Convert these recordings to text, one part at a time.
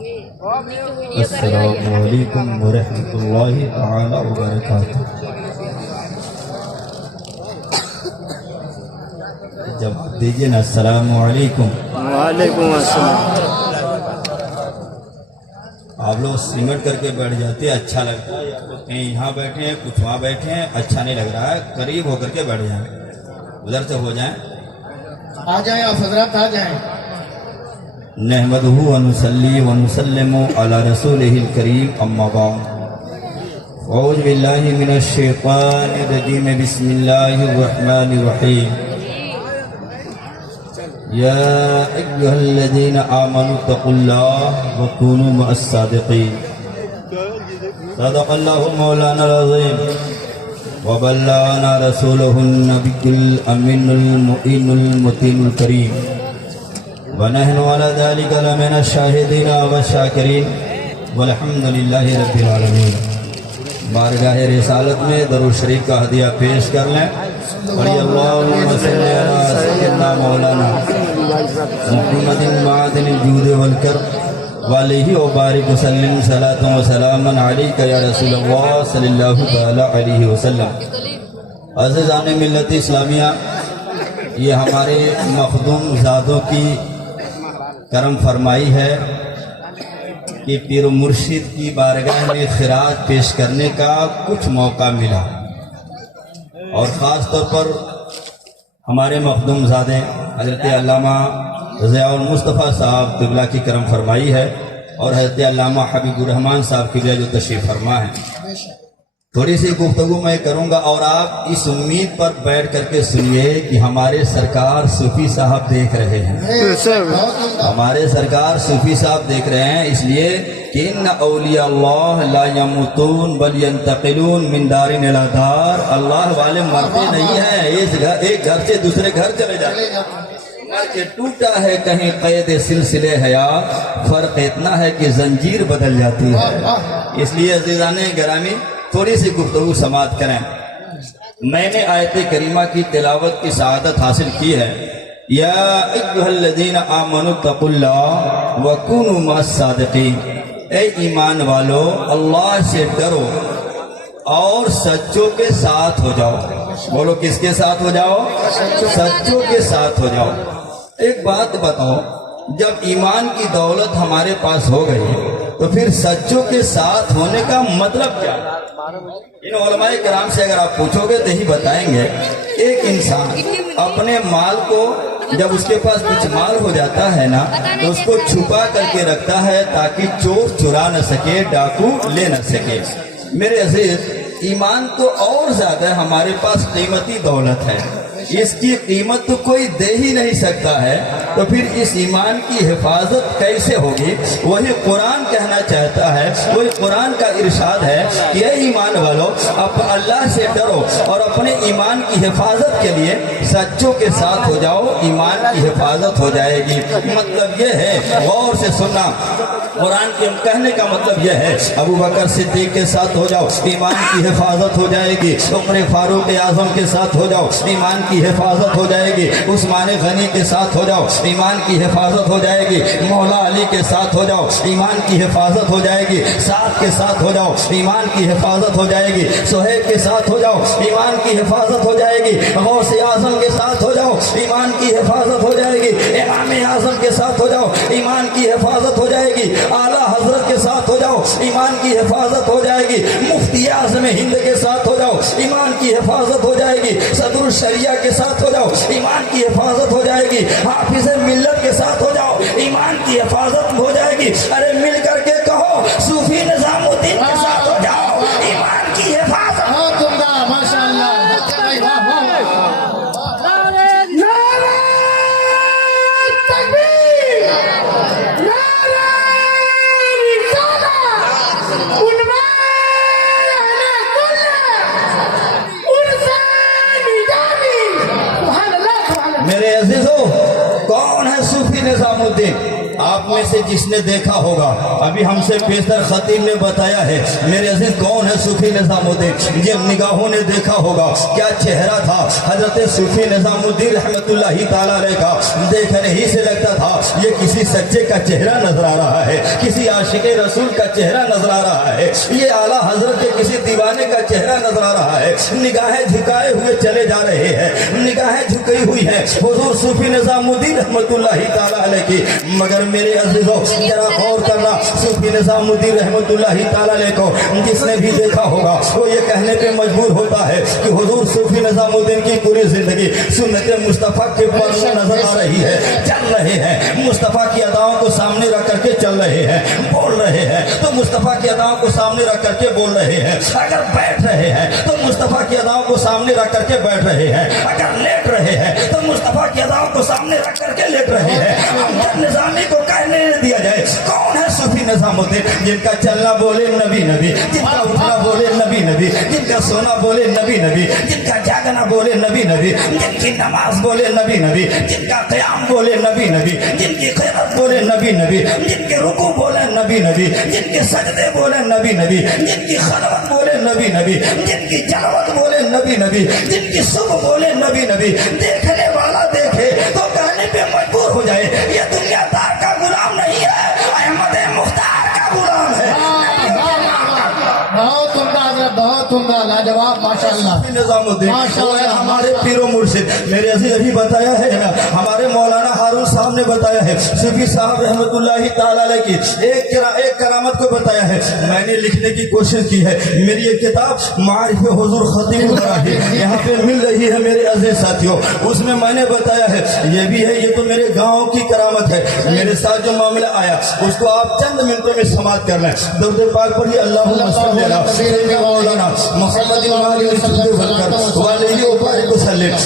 السلام علیکم ورحمۃ اللہ تعالی وبرکاتہ۔ جب دیجیے نا السلام علیکم۔ وعلیکم السلام۔ آپ لوگ سمٹ کر کے بیٹھ جاتے ہیں، اچھا لگتا ہے، یا تو کہیں یہاں بیٹھے ہیں کچھ وہاں بیٹھے ہیں، اچھا نہیں لگ رہا ہے، قریب ہو کر کے بیٹھ جائیں، ادھر سے ہو جائیں، آ جائیں آپ حضرات آ جائیں۔ نحمدہ ونصلی ونسلم علی رسولہ الکریم، اما بعد، اعوذ باللہ من الشیطان الرجیم، بسم اللہ الرحمن الرحیم۔ یا ایھا الذین آمنوا اتقوا اللہ وکونوا مع الصادقین۔ صدق اللہ مولانا العظیم وبلغنا رسولہ النبی الامین المؤمن المطیع الکریم، ونحن على ذلك لمن الشاہدین والشاکرین، والحمد للہ رب العالمین۔ بارگاہ رسالت میں درود شریف کا ہدیہ پیش کر لیں۔ پڑھی اللہم صلی علی سیدنا مولانا محمد معدن الجود والکرم وعلیہ وبارک وسلم، صلاۃ و سلام علیک یا رسول اللہ صلی اللہ تعالی علیہ وسلم۔ عزیزان ملت اسلامیہ، یہ ہمارے مخدوم زادوں کی کرم فرمائی ہے کہ پیر و مرشد کی بارگاہ میں خراج پیش کرنے کا کچھ موقع ملا، اور خاص طور پر ہمارے مخدوم زادے حضرت علامہ ضیاء المصطفیٰ صاحب قبلہ کی کرم فرمائی ہے، اور حضرت علامہ حبیب الرحمن صاحب قبلہ جو تشریف فرما ہے۔ تھوڑی سی گفتگو میں کروں گا، اور آپ اس امید پر بیٹھ کر کے سنیے کہ ہمارے سرکار صوفی صاحب دیکھ رہے ہیں، ہمارے سرکار صوفی صاحب دیکھ رہے ہیں، اس لیے کہ ان اولیاء اللہ لا یموتون بل ینتقلون من دار الی دار۔ اللہ والے مرتے نہیں ہیں، ایک گھر سے دوسرے گھر چلے جاتے ہیں۔ مر کے ٹوٹا ہے کہیں قید سلسلے حیات، فرق اتنا ہے کہ زنجیر بدل جاتی ہے۔ اس لیے عزیزان گرامی، تھوڑی سی گفتگو سماعت کریں۔ میں نے آیت کریمہ کی تلاوت کی سعادت حاصل کی ہے، یا ایھا الذین آمنوا اتقوا اللہ وکونوا مع الصادقین۔ اے ایمان والو، اللہ سے ڈرو اور سچوں کے ساتھ ہو جاؤ۔ بولو کس کے ساتھ ہو جاؤ؟ سچوں کے ساتھ ہو جاؤ۔ ایک بات بتاؤ، جب ایمان کی دولت ہمارے پاس ہو گئی تو پھر سچوں کے ساتھ ہونے کا مطلب کیا؟ ان علماء کرام سے اگر آپ پوچھو گے تو ہی بتائیں گے۔ ایک انسان اپنے مال کو، جب اس کے پاس کچھ مال ہو جاتا ہے نا، تو اس کو چھپا کر کے رکھتا ہے تاکہ چور چرا نہ سکے، ڈاکو لے نہ سکے۔ میرے عزیز، ایمان تو اور زیادہ ہمارے پاس قیمتی دولت ہے، اس کی قیمت تو کوئی دے ہی نہیں سکتا ہے، تو پھر اس ایمان کی حفاظت کیسے ہوگی؟ وہی قرآن کہنا چاہتا ہے، وہی قرآن کا ارشاد ہے کہ اے ایمان والو، اب اللہ سے ڈرو اور اپنے ایمان کی حفاظت کے لیے سچوں کے ساتھ ہو جاؤ، ایمان کی حفاظت ہو جائے گی۔ مطلب یہ ہے، غور سے سننا، قرآن کے کہنے کا مطلب یہ ہے، ابو بکر صدیق کے ساتھ ہو جاؤ، ایمان کی حفاظت ہو جائے گی۔ عمر فاروق اعظم کے ساتھ ہو جاؤ، ایمان کی حفاظت ہو جائے گی۔ عثمان غنی کے ساتھ ہو جاؤ، ایمان کی حفاظت ہو جائے گی۔ مولا علی کے ساتھ ہو جاؤ، ایمان کی حفاظت ہو جائے گی۔ سعد کے ساتھ ہو جاؤ، ایمان کی حفاظت ہو جائے گی۔ سہیب کے ساتھ ہو جاؤ، ایمان کی حفاظت ہو جائے گی۔ غوث اعظم کے ساتھ ہو جاؤ، ایمان کی حفاظت ہو جائے گی۔ امام اعظم کے ساتھ ہو جاؤ، ایمان کی حفاظت ہو جائے گی۔ اعلیٰ حضرت کے ساتھ ہو جاؤ، ایمان کی حفاظت ہو جائے گی۔ مفتی اعظم ہند کے ساتھ ہو جاؤ، ایمان کی حفاظت ہو جائے گی۔ صدر الشریعہ کے ساتھ ہو جاؤ، ایمان کی حفاظت ہو جائے گی۔ حافظ ملت کے ساتھ ہو جاؤ، ایمان کی حفاظت ہو جائے گی۔ ارے مل کر کے کہو، صوفی نظام الدین کے ساتھ ہو جاؤ، ایمان کی حفاظت۔ ماشاء اللہ۔ میرے عزیزو، کون ہے صوفی نظام الدین؟ آپ میں میں سے جس نے دیکھا ہوگا, ابھی ہم سے پیشتر خطیب نے بتایا ہے میرے عزیز کون ہے صوفی نظام الدین. جن نگاہوں نے دیکھا ہوگا کیا چہرہ تھا حضرت صوفی نظام الدین رحمت اللہ تعالیٰ علیہ کا, دیکھنے ہی سے لگتا تھا یہ کسی سچے کا چہرہ نظر آ رہا ہے, کسی عاشق رسول کا چہرہ نظر آ رہا ہے, یہ اعلیٰ حضرت کے کسی دیوانے کا چہرہ نظر آ رہا ہے. نگاہیں جھکائے ہوئے چلے جا رہے ہیں, نگاہیں جھکی ہوئی ہیں حضور صوفی نظام الدین رحمت اللہ تعالیٰ علیہ کی. مگر میرے عزیزوں ذرا غور کرنا, صوفی نظام الدین رحمت اللہ تعالیٰ علیہ کو جس نے بھی دیکھا ہوگا وہ یہ کہنے پہ مجبور ہوتا ہے کہ حضور صوفی نظام الدین کی پوری زندگی سنت مصطفیٰ کے پر نظر آ رہی ہے, چل رہے ہیں مصطفیٰ کی اداؤں کو سامنے رکھ کر کے چل رہے ہیں, بول رہے ہیں تو مصطفیٰ کی اداؤں کو سامنے رکھ کر کے بول رہے ہیں, اگر بیٹھ رہے ہیں تو مصطفیٰ کی اداؤں کو سامنے رکھ کر کے بیٹھ رہے ہیں, اگر لیٹ رہے ہیں تو مصطفیٰ کی اداؤں کو سامنے رکھ کر کے لیٹ رہے ہیں. امجد نظامی کو کہنے دیا جائے کون ہے صوفی نظام الدین, جن کا چلنا بولے نبی نبی, جن کا اٹھنا بولے نبی نبی, جن کا سونا بولے نبی نبی, جن کا جاگنا بولے نبی نبی, جن کی نماز بولے نبی نبی, جن کا قیام بولے نبی نبی, جن کی خیرت بولے نبی نبی, جن کے رکوع بولے نبی نبی, جن کے سجدے بولے نبی نبی, جن کی خلوت بولے نبی نبی, جن کی جلوت بولے نبی نبی, جن کی صبح بولے نبی نبی. دیکھنے والا دیکھے تو کہنے پہ مجبور ہو جائے یہ دنیا دار کا غلام نہیں ہے, احمد مختار کا غلام ہے. بہت عمدہ حضرت, بہت عمدہ, لاجواب, ماشاءاللہ نظام الدین وہ ہے ہمارے پیر و مرشد. میرے عزیز ابھی بتایا ہے نا, ہمارے مولانا ہارون صاحب نے بتایا ہے صوفی صاحب رحمت اللہ تعالیٰ علیہ کی ایک کرامت کو بتایا ہے. میں نے لکھنے کی کوشش کی ہے, میری ایک کتاب معارف حضور خطیب الراحل یہاں پہ مل رہی ہے میرے عزیز ساتھیوں. اس میں میں نے بتایا ہے یہ بھی ہے, یہ تو میرے گاؤں کی کرامت ہے. میرے ساتھ جو معاملہ آیا اس کو آپ چند منٹوں میں سماعت کر لیں. درود پاک پڑھی اللہم صلی علی سیدنا مولانا محمد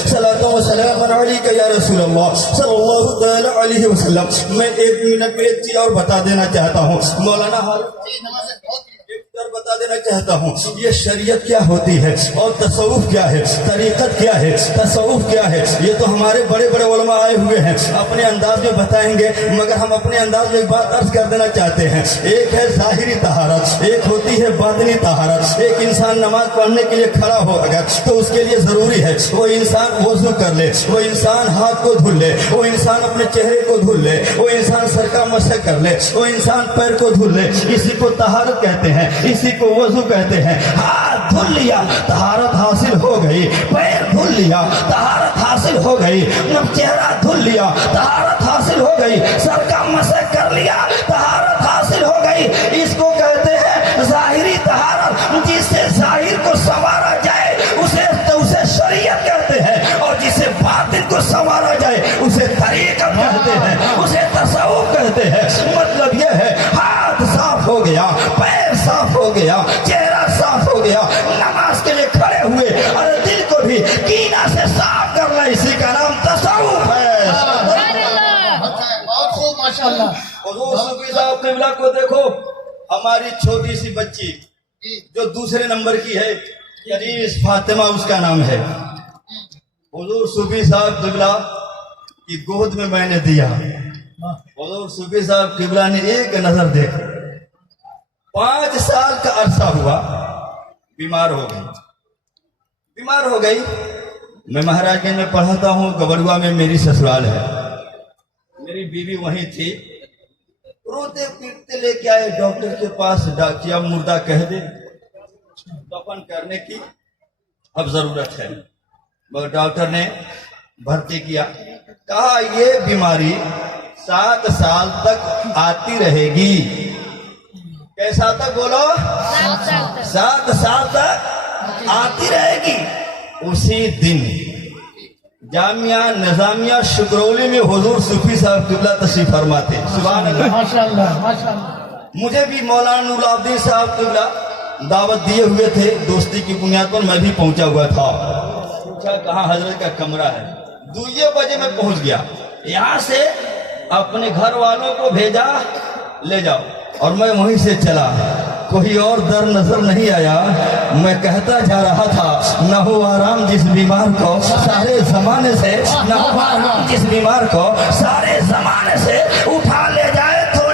صلاۃ و سلام علیک یا رسول اللہ صلی اللہ تعالی علیہ وسلم. میں ایک منٹ میں ایک چیز اور بتا دینا چاہتا ہوں مولانا بتا دینا چاہتا ہوں یہ شریعت کیا ہوتی ہے اور تصوف کیا ہے, طریقت کیا ہے, تصوف کیا ہے. یہ تو ہمارے بڑے بڑے علماء آئے ہوئے ہیں اپنے انداز میں بتائیں گے, مگر ہم اپنے انداز میں ایک بات عرض کر دینا چاہتے ہیں. ایک ہے ظاہری طہارت, ایک ہوتی ہے باطنی طہارت. ایک انسان نماز پڑھنے کے لیے کھڑا ہو اگر تو اس کے لیے ضروری ہے وہ انسان وضو کر لے, وہ انسان ہاتھ کو دھل لے, وہ انسان اپنے چہرے کو دھل لے, وہ انسان سر کا مسح کر لے, وہ انسان پیر کو دھل لے. اسی کو طہارت کہتے ہیں, اسی کو وضو کہتے ہیں. ہاتھ دھل لیا طہارت حاصل ہو گئی, پیر دھل لیا طہارت حاصل ہو گئی, چہرہ دھل لیا طہارت حاصل ہو گئی, سر کا مسح کر لیا طہارت حاصل ہو گئی. اس کو کہتے ہیں ظاہری طہارت. جس سے ظاہر کو سنوارا جائے اسے شریعت کہتے ہیں, اور جسے باطن کو سنوارا جائے اسے طریقت کہتے ہیں, اسے تصوف کہتے ہیں. مطلب یہ ہے ہاتھ صاف ہو گیا, پیر صاف ہو گیا, چہرہ صاف ہو گیا, نماز کے لیے کھڑے ہوئے اور دل کو بھی کینہ سے صاف کرنا, اسی کا نام تصوف ہے. بہت خوب, ماشاءاللہ. حضور صوفی صاحب قبلہ کو دیکھو, ہماری چھوٹی سی بچی جو دوسرے نمبر کی ہے شریف فاطمہ اس کا نام ہے. حضور صوفی صاحب قبلہ کی گود میں میں نے دیا. حضور صوفی صاحب قبلہ نے ایک نظر دیکھ, 5 سال کا عرصہ ہوا, بیمار ہو گئی. میں مہاراج گنج میں پڑھاتا ہوں, گبروا میں میری سسرال ہے, میری بیوی وہیں تھی. روتے پیٹتے لے کے آئے ڈاکٹر کے پاس, کیا مردہ کہہ دے, دفن کرنے کی اب ضرورت ہے. مگر ڈاکٹر نے بھرتی کیا, کہا یہ بیماری 7 سال تک آتی رہے گی. کیسا تک بولو, 7 سال تک آتی رہے گی. اسی دن جامعہ نظامیہ شکرولی میں حضور صوفی صاحب قبلہ تشریف فرماتے. سبحان اللہ, ماشاءاللہ, ماشاءاللہ. مجھے بھی مولانا نور الدین صاحب قبلہ دعوت دیے ہوئے تھے, دوستی کی بنیاد پر میں بھی پہنچا ہوا تھا. پوچھا کہاں حضرت کا کمرہ ہے. 2 بجے میں پہنچ گیا. یہاں سے اپنے گھر والوں کو بھیجا, لے جاؤ, اور میں وہیں سے چلا. کوئی اور در نظر نہیں آیا. میں کہتا جا رہا تھا نہ ہو آرام جس بیمار کو سارے زمانے سے, نہ ہو آرام جس بیمار کو سارے زمانے سے, اٹھا لے جائے تھوڑی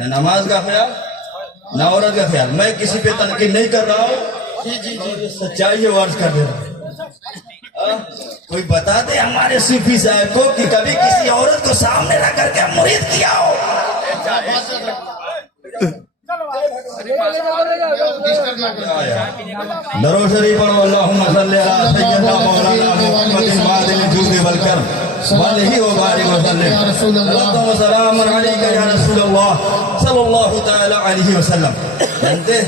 نہ نماز کا خیال نہ عورت کا خیال. میں کسی پہ تنقید نہیں کر رہا ہوں, جی جی جی سچائی ہے عرض کر دے رہا ہوں. کوئی بتا دے ہمارے صوفی صاحب کو کہ کبھی کسی عورت کو سامنے رکھ کر کے مرید کیا ہو. درو شریف پڑھو. اللہم صلی علی سیدنا مولانا محمد معدن الجود والکرم وعلیہ وبارک وسلم. صلاۃ و سلام علیک یا رسول اللہ صلی اللہ تعالی علیہ وسلم. جانتے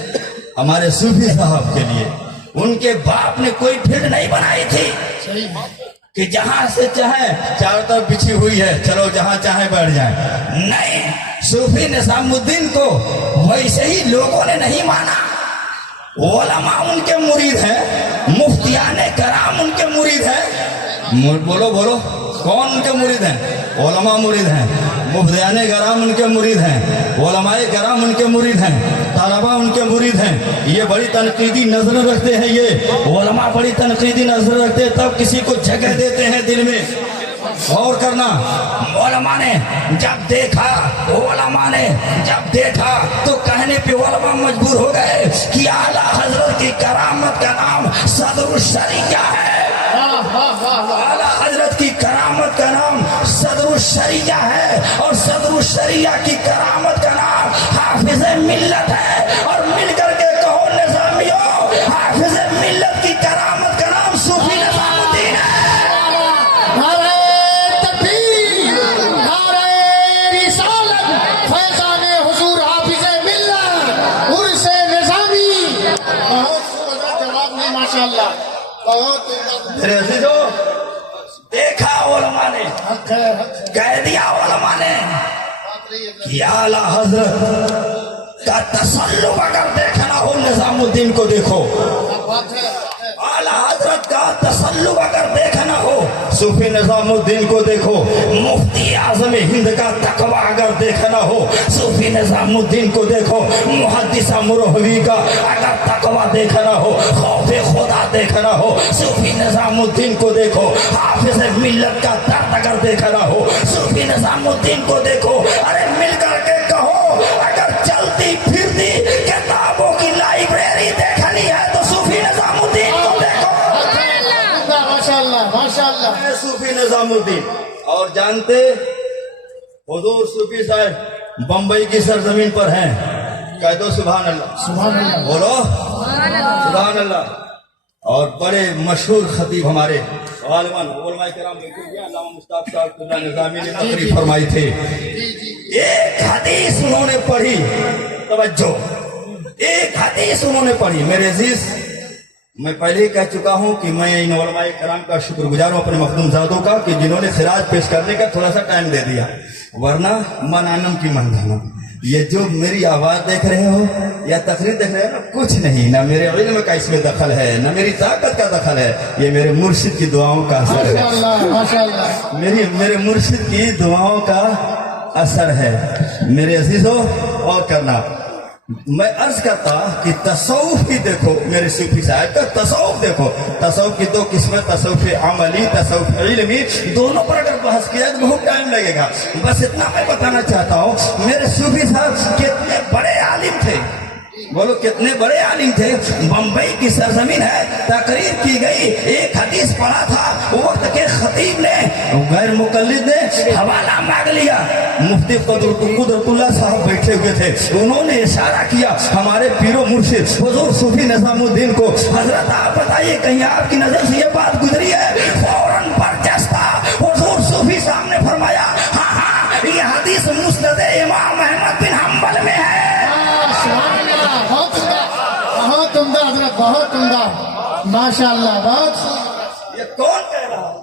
ہمارے صوفی صاحب کے لیے ان کے باپ نے کوئی پھر نہیں بنائی تھی کہ جہاں سے چاہیں چاروں طرف بچھی ہوئی ہے, چلو جہاں چاہیں بیٹھ جائیں. نہیں, صوفی نظام الدین کو ویسے ہی لوگوں نے نہیں مانا. علماء ان کے مرید ہیں, مفتیان کرام ان کے مرید ہیں. بولو بولو, کون ان کے مرید ہیں؟ علماء مرید ہیں, مفتیان کرام ان کے مرید ہیں, علماء کرام ان کے مرید ہیں, طلباء ان کے مرید ہیں. یہ بڑی تنقیدی نظر رکھتے ہیں, یہ علماء بڑی تنقیدی نظر رکھتے ہیں, تب کسی کو جگہ دیتے ہیں دل میں. غور کرنا, علماء نے جب دیکھا تو کہنے پہ علماء مجبور ہو گئے کہ اعلیٰ حضرت کی کرامت کا نام صدر الشریعہ ہے. اعلیٰ حضرت کی کرامت کا نام صدر الشریعہ ہے, اور صدر الشریعہ کی کرامت کا نام حافظ ملت ہے. اور مل کر کے کہو نظامیوں, حافظ ملت کی کرامت کا نام صوفی نظام الدین ہے. نعرہ تکبیر, نعرہ رسالت, فیضان حضور حافظ ملت, عرس نظامی. بہت جواب نہیں ماشاءاللہ, بہت میرے عزیزو, دیکھا علماء نے, کہہ دیا علماء نے کہ اعلیٰ حضرت کا تسلب اگر دیکھنا ہو نظام الدین کو دیکھو. اعلیٰ حضرت کا تسلب اگر دیکھنا ہو صوفی نظام الدین کو دیکھو. مفتی اعظم ہند کا تقوی اگر دیکھنا ہو صوفی نظام الدین کو دیکھو. محدث مروحوی کا اگر تقوی دیکھنا ہو, خوف خدا دیکھنا ہو صوفی نظام الدین کو دیکھو. حافظ ملت کا درد اگر دیکھنا ہو صوفی نظام الدین کو دیکھو. ارے مل کر کے کہو, اگر چلتی پھرتی کتابوں کی لائبریری دیکھنی ہے تو صوفی نظام الدین کو دیکھو. ماشاءاللہ ماشاءاللہ. صوفی نظام الدین. اور جانتے حضور صوفی صاحب بمبئی کی سرزمین پر ہیں. کہہ دو سبحان اللہ. سبحان اللہ. بولو سبحان اللہ. اور بڑے مشہور خطیب ہمارے غالباً علماء کرام علامہ مشتاق صاحب اللہ نظامی نے تقریر فرمائی تھی. ایک حدیث انہوں نے پڑھی, توجہ, ایک حدیث انہوں نے پڑھی. میرے عزیز, میں پہلے ہی کہہ چکا ہوں کہ میں ان علماء کرام کا شکر گزار ہوں اپنے مخدوم زادوں کا کہ جنہوں نے خراج پیش کرنے کا تھوڑا سا ٹائم دے دیا, ورنہ من آنم کی من جانا. یہ جو میری آواز دیکھ رہے ہو یا تقریر دیکھ رہے ہو نا, کچھ نہیں, نہ میرے علم کا اس میں دخل ہے, نہ میری طاقت کا دخل ہے. یہ میرے مرشد کی دعاؤں کا اثر ہے. ماشاءاللہ. میرے مرشد کی دعاؤں کا اثر ہے. میرے عزیزو, اور کرنا, میں عرض کرتا کہ تصوف کی دیکھو, میرے صوفی صاحب کا تصوف دیکھو. تصوف کی دو قسمیں, تصوف عملی, تصوف علمی, دونوں پر اگر بحث کیا تو بہت ٹائم لگے گا. بس اتنا میں بتانا چاہتا ہوں, میرے صوفی صاحب کتنے بڑے عالم تھے. بولو کتنے بڑے عالم تھے. بمبئی کی سرزمین ہے, تقریر کی گئی, ایک حدیث پڑھا تھا, وقت کے خطیب نے, غیر مقلد نے حوالہ مانگ لیا. مفتی قدرت اللہ صاحب بیٹھے ہوئے تھے, انہوں نے اشارہ کیا ہمارے پیر و مرشد حضور صوفی نظام الدین کو, حضرت آپ بتائیے کہیں آپ کی نظر سے یہ بات گزری ہے؟ فوراً برجستہ حضور صوفی صاحب نے فرمایا, ہاں ہاں, یہ حدیث مسند امام احمد بن حنبل میں ہے. بہت عمدہ حضرت, بہت عمدہ. ماشاءاللہ. بہت یہ کون کہہ رہا ہے؟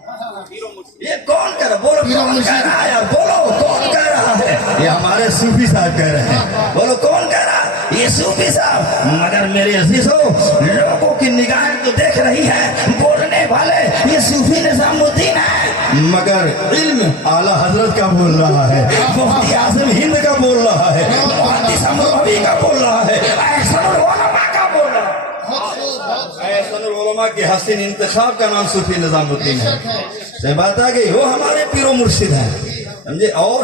یہ کون کہہ رہا ہے؟ بولو کون کہہ رہا ہے یار, بولو کون کہہ رہا ہے؟ یہ ہمارے صوفی صاحب کہہ رہے ہیں. بولو کون کہہ رہا ہے؟ یہ صوفی صاحب. مگر میرے عزیزو, لوگوں کی نگاہیں تو دیکھ رہی ہیں, بولنے والے یہ صوفی نظام الدین ہے, مگر علم اعلیٰ حضرت کا بول رہا ہے, مفتی اعظم ہند کا بول رہا ہے, محدث مروحوی کا بول رہا ہے, احسن العلماء کا بول رہا ہے. احسن العلماء کے حسین انتخاب کا نام صوفی نظام الدین ہے. سے بات آ گئی, وہ ہمارے پیر و مرشد ہیں, سمجھے. اور